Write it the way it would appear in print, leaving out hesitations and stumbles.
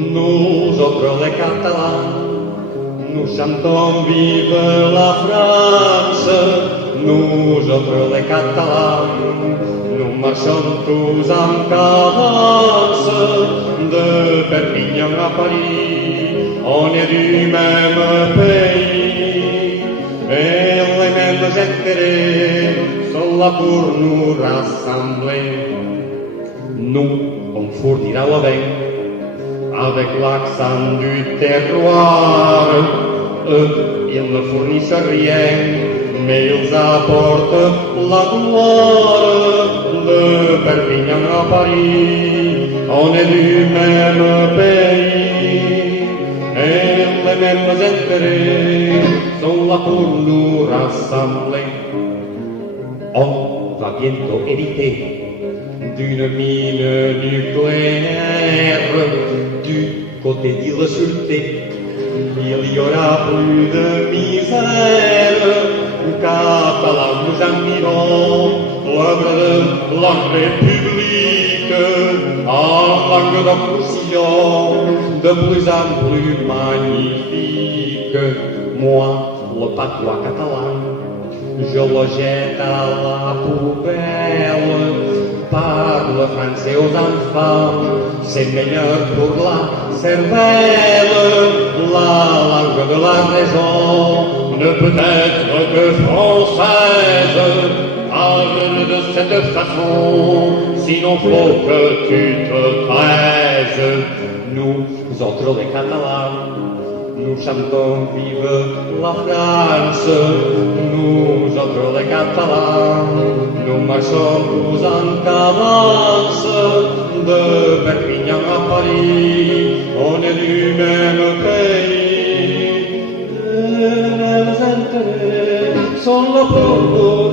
Nous autres les Catalans, nous chantons vive la France. Nous autres les Catalans, nous marchons tous en cadence. De Perpignan à Paris, on est du même pays. Et les mêmes intérêts sont là pour nous rassembler. Nous, on fournira la vin avec l'accent du terroir. Eux, ils ne fournissent rien, mais ils apportent la gloire. De Perpignan à Paris, on est du même pays. Et les mêmes intérêts sont là pour nous rassembler. On va bientôt hériter d'une mine nucléaire du côté d'Île-sur-Thé. Il y aura plus de misère. Catalans, nous admirons l'œuvre de la République en Languedoc-Roussillon, de plus en plus magnifique. Moi, le patois catalan, je le jette à la poubelle. Parle français aux enfants, c'est meilleur pour la cervelle. La langue de la raison ne peut être que française. Parle de cette façon, sinon faut que tu te taises. Nous autres les Catalans, nous chantons vive la France. Nous autres les Catalans, nous marchons tous en cadence. De Perpignan à Paris, on est du même pays. Les mêmes intérêts sont là pour nous